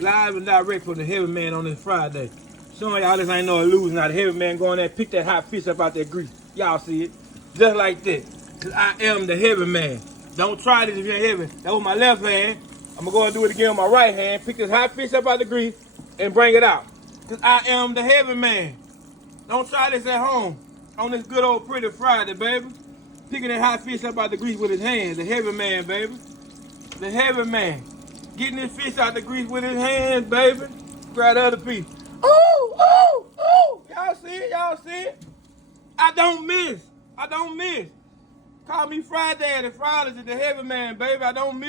Live and direct from the Heavy Man on this Friday. Showing y'all this ain't no illusion. Now the Heavy Man going there, pick that hot fish up out that grease. Y'all see it? Just like that. Cause I am the Heavy Man. Don't try this if you ain't heavy. That was my left hand. I'm gonna go and do it again with my right hand. Pick this hot fish up out the grease and bring it out. Cause I am the Heavy Man. Don't try this at home on this good old pretty Friday, baby. Picking that hot fish up out the grease with his hands. The Heavy Man, baby. The Heavy Man. Getting this fish out the grease with his hands, baby. Grab the other piece. Ooh, ooh, ooh. Y'all see it? Y'all see it? I don't miss. I don't miss. Call me Friday at the Fridays at the Heavy Man, baby. I don't miss.